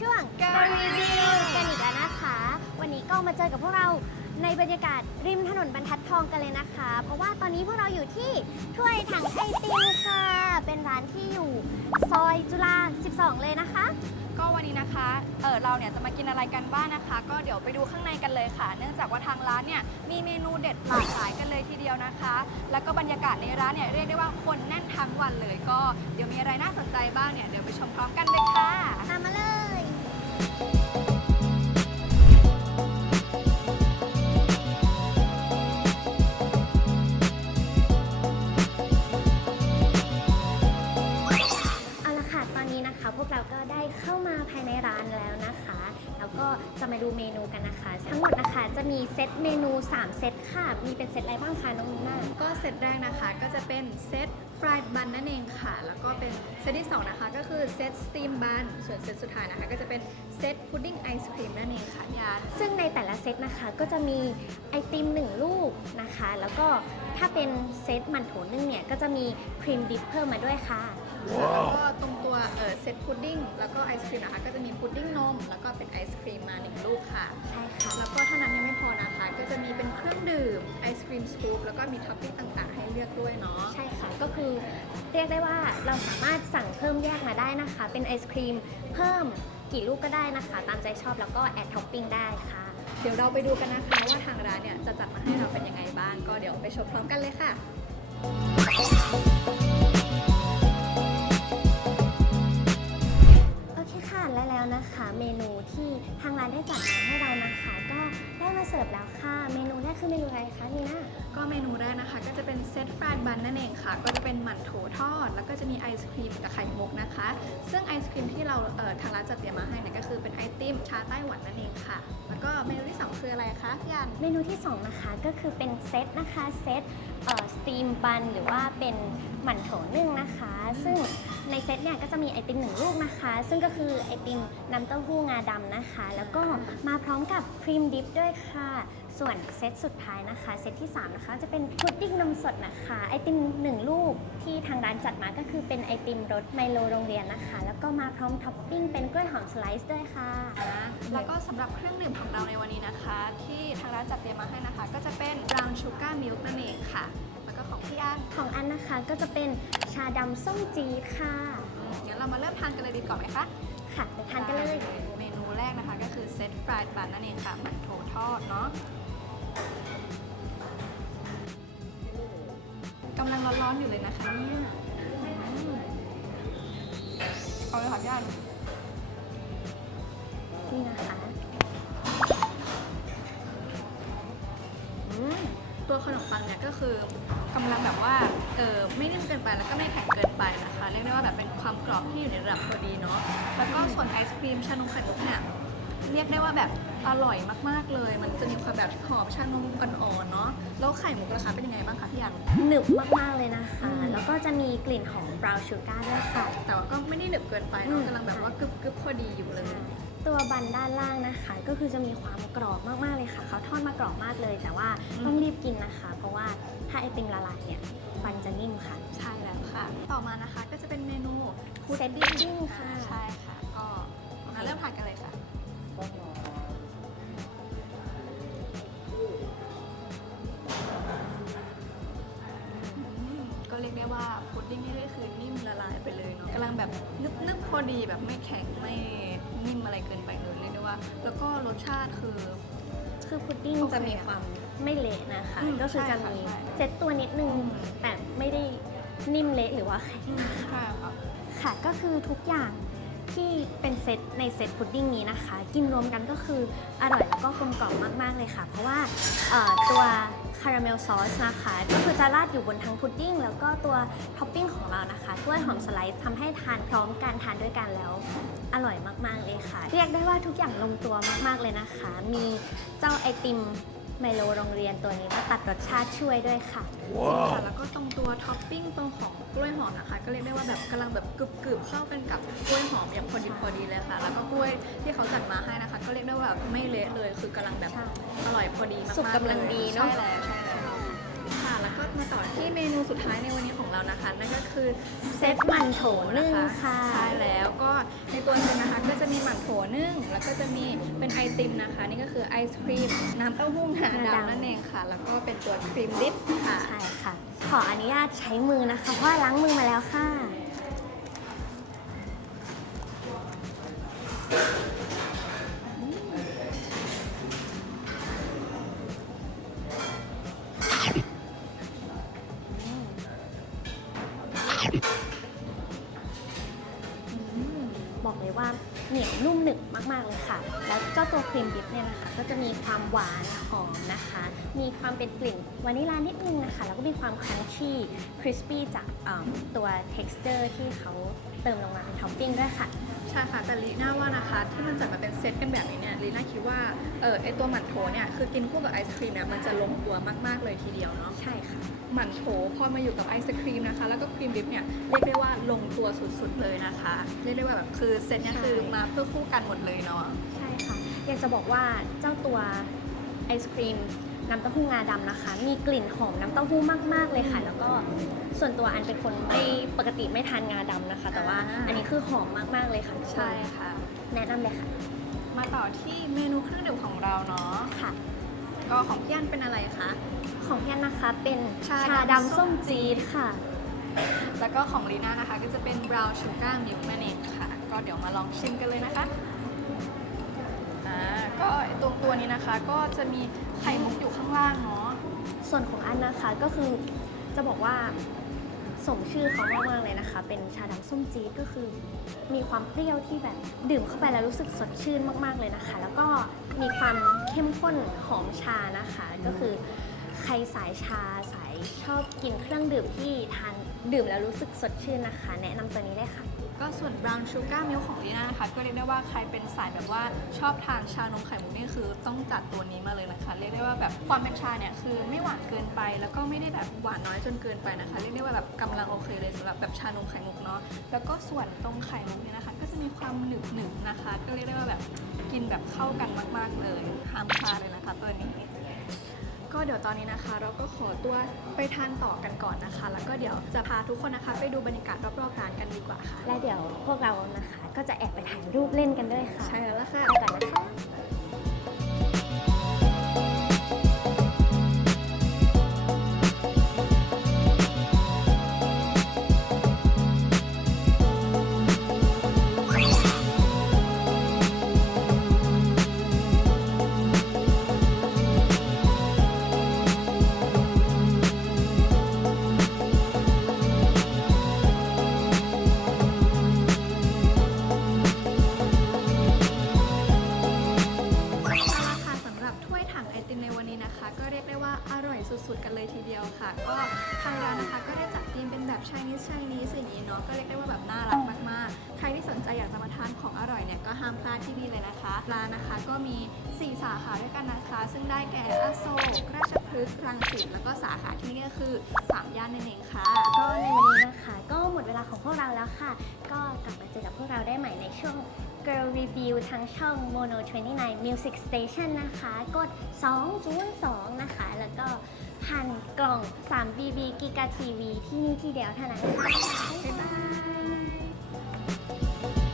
ช่วงการรีวิวกันอีกแล้วนะคะ วันนี้ก็มาเจอกับพวกเราในบรรยากาศริมถนนบรรทัดทองกันเลยนะคะ เพราะว่าตอนนี้พวกเราอยู่ที่ถ้วยถังไอติมค่ะ เป็นร้านที่อยู่ซอยจุฬา12 เลยนะคะ ก็วันนี้นะคะ เออเราเนี่ยจะมากินอะไรกันบ้างนะคะ ก็เดี๋ยวไปดูข้างในกันเลยค่ะ เนื่องจากว่าทางร้านเนี่ยมีเมนูเด็ดหลากหลายกันเลยทีเดียวนะคะ แล้วก็บรรยากาศในร้านเนี่ยเรียกได้ว่าคนแน่นทั้งวันเลย ก็เดี๋ยวมีอะไรน่าสนใจบ้างเนี่ยเดี๋ยวไปชมพร้อมกันเลยค่ะ ตามมาเลย เอาละค่ะ ตอนนี้นะคะ พวกเราก็ได้เข้ามาภายในร้านแล้วนะคะ แล้วก็จะมาดูเมนูกันนะคะ ทั้งหมดนะคะจะมีเซตเมนู 3 เซตค่ะ มีเป็นเซตอะไรบ้างคะน้องนีน่า ก็เซตแรกนะคะก็จะเป็นเซตฟรายบันนั่นเองค่ะ แล้วก็เป็นเซตที่สองนะคะ ก็คือเซตสตีมบันส่วนเซตสุดท้ายนะคะ ก็จะเป็น เซตพุดดิ้งไอศครีมนั่นเองค่ะยานซึ่งในแต่ละเซตนะคะก็จะมีไอติมหนึ่งลูกนะคะ แล้วก็ถ้าเป็นเซตมันโถนึ่งเนี่ยก็จะมีครีมดิปเพิ่มมาด้วยค่ะ แล้วก็ตรงตัวเออเซตพุดดิ้งแล้วก็ไอศครีมนะคะก็จะมีพุดดิ้งนม แล้วก็เป็นไอศครีมมาหนึ่งลูกค่ะ ใช่ค่ะ แล้วก็เท่านั้นยังไม่พอนะคะ ก็จะมีเป็นเครื่องดื่มไอศครีมสกู๊ปแล้วก็มีท็อปปิ้งต่างๆ ให้เลือกด้วยเนาะ ใช่ค่ะก็คือเรียกได้ว่าเราสามารถสั่งเพิ่มแยกมาได้นะคะ เป็นไอศครีมเพิ่ม กี่ลูกก็ได้นะคะ ตามใจชอบแล้วก็แอดท็อปปิ้งได้ค่ะ เดี๋ยวเราไปดูกันนะคะว่าทางร้านเนี่ยจะจัดมาให้เราเป็นยังไงบ้าง ก็เดี๋ยวไปชมพร้อมกันเลยค่ะ โอเคค่ะและแล้วนะคะ เมนูที่ทางร้านได้จัดมาให้เรานะคะ ก็ได้มาเสิร์ฟแล้วค่ะ เมนูแรกคือเมนูอะไรคะนีน่า ก็เมนูแรกนะคะ ก็จะเป็นเซตฟรายบันนั่นเองค่ะ ก็จะเป็นหมั่นโถทอด แล้วก็จะมีไอศครีมกับไข่มุกนะคะซึ่งไอ ศครีมที่เราเอ่อทางร้านจัดเตรียมมาให้เนี่ยก็คือเป็นไอติมชาไต้หวันนั่นเองค่ะ แล้วก็เมนูที่สองคืออะไรคะพี่อัน เมนูที่ 2 นะคะก็คือเป็นเซตนะคะเซต สตีมบันหรือว่าเป็นหมั่นโถนึ่งนะคะ ซึ่งในเซตเนี่ยก็จะมีไอติมหนึ่งลูกนะคะ ซึ่งก็คือไอติมน้ำเต้าหู้งาดำนะคะ แล้วก็มาพร้อมกับครีมดิฟด้วยค่ะ ส่วนเซตสุดท้ายนะคะ เซตที่3นะคะจะเป็นพุดดิ้งนมสดนะคะ ไอติมหนึ่งลูกที่ทางร้านจัดมาก็คือเป็นไอติมรสไมโลโรงเรียนนะคะ แล้วก็มาพร้อมท็อปปิ้งเป็นกล้วยหอมสไลซ์ด้วยค่ะแล้วก็สำหรับเครื่องดื่มของเราในวันนี้นะคะ ที่ทางร้านจัดเตรียมมาให้นะคะ ก็จะเป็น brown sugar milk นั่นเองค่ะ ก็ของพี่อันของอันนะคะก็จะเป็นชาดำส้มจี๊ดค่ะ งั้นเรามาเริ่มทานกันเลยดีกว่าไหมคะ ค่ะไปทานกันเลย เมนูแรกนะคะก็คือเซตฟรายบันนั่นเองค่ะมันโถทอดเนาะกำลังร้อนๆอยู่เลยนะคะเนี่ยอืมเอาเลยค่ะพี่อันนี่นะคะอืมตัวขนมปังเนี่ยก็คือ กำลังแบบว่าเออไม่นิ่มเกินไปแล้วก็ไม่แข็งเกินไปนะคะเรียกได้ว่าแบบเป็นความกรอบที่อยู่ในระดับพอดีเนาะแล้วก็ส่วนไอศครีมชานมไข่มุกเนี่ยเรียกได้ว่าแบบอร่อยมากๆเลย มันจะมีความแบบหอมชานมอ่อนๆเนาะ แล้วไข่มุกราคาเป็นยังไงบ้างคะพี่อันหนึบมากๆเลยนะคะอืมแล้วก็จะมีกลิ่นหอมบราวน์ชูการ์ด้วยค่ะ แต่ว่าก็ไม่ได้หนึบเกินไปอืเนาะมกำลังแบบว่ากรึบกรึบพอดีอยู่เลย ตัวบันด้านล่างนะคะ ก็คือจะมีความกรอบมากๆเลยค่ะเขาทอดมากรอบมากเลย แต่ว่าอืมต้องรีบกินนะคะ เพราะว่าถ้าไอติมละลายเนี่ยบันจะนิ่มค่ะ ใช่แล้วค่ะ ต่อมานะคะก็จะเป็นเมนูเซตดิ้งค่ะอ่าใช่ค่ะ ก็มาเริ่มทานกันเลยค่ะอืมก็เรียกได้ว่าพุดดิ้งนี่ก็คือนิ่มละลายไปเลยเนาะกำลังแบบนึบนึบพอดีแบบไม่แข็งไม่ นิ่มอะไรเกินไปเลยเรียกได้ว่า แล้วก็รสชาติคือ คือพุดดิ้งโอเคจะมีความไม่เละนะคะ อืมก็คือจะใช่ค่ะมีใช่ เซตตัวนิดนึง แต่ไม่ได้นิ่มเละหรือว่าแข็งอืมใช่ค่ะ ค่ะก็คือทุกอย่าง ที่เป็นเซตในเซตพุดดิ้งนี้นะคะ กินรวมกันก็คืออร่อยแล้วก็กลมกล่อมมาก ๆ เลยค่ะ เพราะว่าตัวคาราเมลซอสนะคะก็คือจะราดอยู่บนทั้งพุดดิ้งแล้วก็ตัวท็อปปิ้งของเรานะคะกล้วยหอมสไลซ์ทำให้ทานพร้อมกันทานด้วยกันแล้วอร่อยมาก ๆ เลยค่ะ เรียกได้ว่าทุกอย่างลงตัวมาก ๆ เลยนะคะ มีเจ้าไอติม ไมโลโรงเรียนตัวนี้มาตัดรสชาติช่วยด้วยค่ะค่ะแล้วก็ตรงตัวท็อปปิ้งตรงของกล้วยหอมนะคะ ก็เรียกได้ว่าแบบกำลังแบบกรึบๆเข้ากันกับกล้วยหอมอย่างพอดีพอดีเลยค่ะ แล้วก็กล้วยที่เขาจัดมาให้นะคะ ก็เรียกได้ว่าแบบไม่เละเลยคือกำลังแบบใช่อร่อยพอดีมากๆสุกกำลังดีเนอะ ใช่แล้ว มาต่อที่เมนูสุดท้ายในวันนี้ของเราเรานะคะ นั่นก็คือเซตหมั่นโถนึ่งค่ะใช่แล้วก็ในตัวเซตนะคะก็จะมีหมั่นโถนึ่งแล้วก็จะมีเป็นไอติมนะคะ นี่ก็คือไอศครีมน้ำเต้าหู้งาดำนั่นเองค่ะ แล้วก็เป็นตัวครีมดิฟค่ะใช่ค่ะ ขออนุญาตใช้มือนะคะเพราะว่าล้างมือมาแล้วค่ะ บอกเลยว่าเหนียวนุ่มหนึบมาก ๆ เลยค่ะ แล้วเจ้าตัวครีมดิฟเนี่ยนะคะ ก็จะมีความหวานหอมนะคะ มีความเป็นกลิ่นวานิลลานิดนึงนะคะ แล้วก็มีความครันชี่คริสปี้จากตัว texture ที่เขา เติมลงมาเป็นท็อปปิ้งด้วยค่ะ ใช่ค่ะแต่ลีน่าว่านะคะที่มันจัดมาเป็นเซตกันแบบนี้เนี่ยลีน่าคิดว่าเออไอตัวหมั่นโถเนี่ยคือกินคู่กับไอศครีมเนี่ยมันจะลงตัวมากๆเลยทีเดียวเนาะใช่ค่ะหมั่นโถพอมาอยู่กับไอศครีมนะคะ แล้วก็ครีมดิฟเนี่ยเรียกได้ว่าลงตัวสุดๆเลยนะคะ เรียกได้ว่าแบบคือเซตเนี่ยใช่คือมาเพื่อคู่กันหมดเลยเนาะใช่ค่ะอยากจะบอกว่าเจ้าตัวไอศครีม น้ำเต้าหู้งาดำนะคะ มีกลิ่นหอมน้ำเต้าหู้มาก ๆ เลยค่ะ แล้วก็ส่วนตัวอันเป็นคนไม่ปกติไม่ทานงาดำนะคะ แต่ว่าอ่า อันนี้คือหอมมาก ๆ เลยค่ะทุกคนใช่ค่ะ แนะนำเลยค่ะมาต่อที่เมนูเครื่องดื่มของเราเนาะค่ะ ก็ของพี่อันเป็นอะไรคะ ของพี่อันนะคะเป็นชาชาดำดำส้มจี๊ดค่ะ แล้วก็ของลีน่านะคะก็จะเป็นบราวน์ชูการ์มิลค์นั่นเองค่ะ ก็เดี๋ยวมาลองชิมกันเลยนะคะอ่า ก็ตัวตัวนี้นะคะก็จะมีไข่มุกอยู่ข้างล่างเนาะส่วนของอันนะคะก็คือจะบอกว่าสมชื่อเขามากๆเลยนะคะ เป็นชาดำส้มจี๊ดก็คือ มีความเปรี้ยวที่แบบดื่มเข้าไปแล้วรู้สึกสดชื่นมากๆเลยนะคะ แล้วก็มีความเข้มข้นหอมชานะคะ ก็คือใครสายชาสายชอบกินเครื่องดื่มที่ทานดื่มแล้วรู้สึกสดชื่นนะคะ แนะนำตัวนี้ได้ค่ะ ก็ส่วน brown sugar milk ของลีน่านะคะ ก็เรียกได้ว่าใครเป็นสายแบบว่าชอบทานชานมไข่มุกนี่คือต้องจัดตัวนี้มาเลยนะคะ เรียกได้ว่าแบบความเป็นชาเนี่ยคือไม่หวานเกินไป แล้วก็ไม่ได้แบบหวานน้อยจนเกินไปนะคะ เรียกได้ว่าแบบกำลังโอเคเลยสำหรับแบบชานมไข่มุกเนาะ แล้วก็ส่วนตรงไข่มุกเนี่ยนะคะ ก็จะมีความหนึบหนึบๆนะคะ ก็เรียกได้ว่าแบบกินแบบเข้ากันมาก ๆเลยห้ามพลาดเลยนะคะตัวนี้ ก็เดี๋ยวตอนนี้นะคะ เราก็ขอตัวไปทานต่อกันก่อนนะคะ แล้วก็เดี๋ยวจะพาทุกคนนะคะ ไปดูบรรยากาศรอบๆร้านกันดีกว่าค่ะ และเดี๋ยวพวกเรานะคะ ก็จะแอบไปถ่ายรูปเล่นกันด้วยค่ะ ใช่แล้วล่ะค่ะ ไปก่อนนะคะ ธีมเป็นแบบชายนิสชายนิสอย่างนี้เนาะก็เรียกได้ว่าแบบน่ารักมากๆ ใครที่สนใจอยากจะมาทานของอร่อยเนี่ยก็ห้ามพลาดที่นี่เลยนะคะร้านนะคะก็มี 4 สาขาด้วยกันนะคะ ซึ่งได้แก่อโศกราชพฤกษ์รังสิตแล้วก็สาขาที่นี่ก็คือ 3 ย่านนั่นเองค่ะ ก็ในวันนี้นะคะ ก็หมดเวลาของพวกเราแล้วค่ะ ก็กลับมาเจอกับพวกเราได้ใหม่ในช่วง Girl Review ทางช่อง Mono 29 Music Station นะคะ กด 202 1,000 กล่อง 3 BB กิกาทีวีที่นี่ที่เดียวเท่านั้นบ๊ายบาย